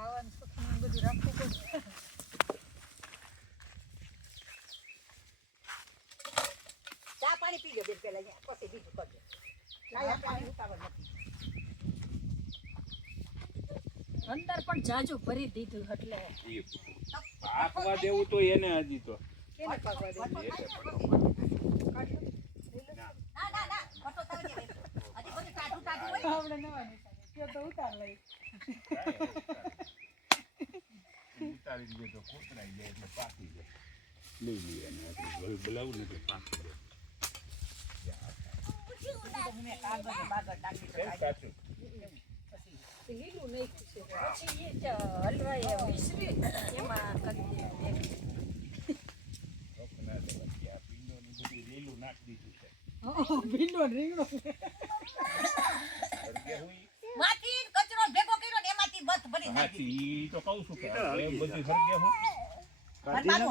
ખાવાનું સુખનું બધું રાખવું પડે. ચા પાણી પી લો બેન પેલા અહીંયા પછી બીજું કરજો. લાયા પાણી ઉતાવળ નથી. અંદર પણ જાજુ ભરી દીધું એટલે પાકવા દેવું તો એને હજી તો કેને પાકવા દે. ના ના ના ફટો તારે હજી બધું ટાઢું ટાઢું હોય. આપણે નવા નીકળે કયો તો ઉતાર લઈ. ઉતારી દે તો કોતરાઈ જાય એટલે પાકી જાય. લઈ લઈએ અને આપણે બોલાવું ને એટલે પાકી જાય. મેં કાગળ બાગળ નાખી તો કેમ કાચું? લીલું નહીં છે પછી એ હલવાઈ વિસરી એમાં કરી દે. ના દેવાય. આ પીંડોનું બધું લીલું નાખી દીધું છે. ભીંડો રીંગણો સરગે હું માટી કચરો ભેગો કર્યો ને એમાંથી બથ ભરી નાખી. હાથી ઈ તો કહું છું કે એ બધી સરગે હું દીધી.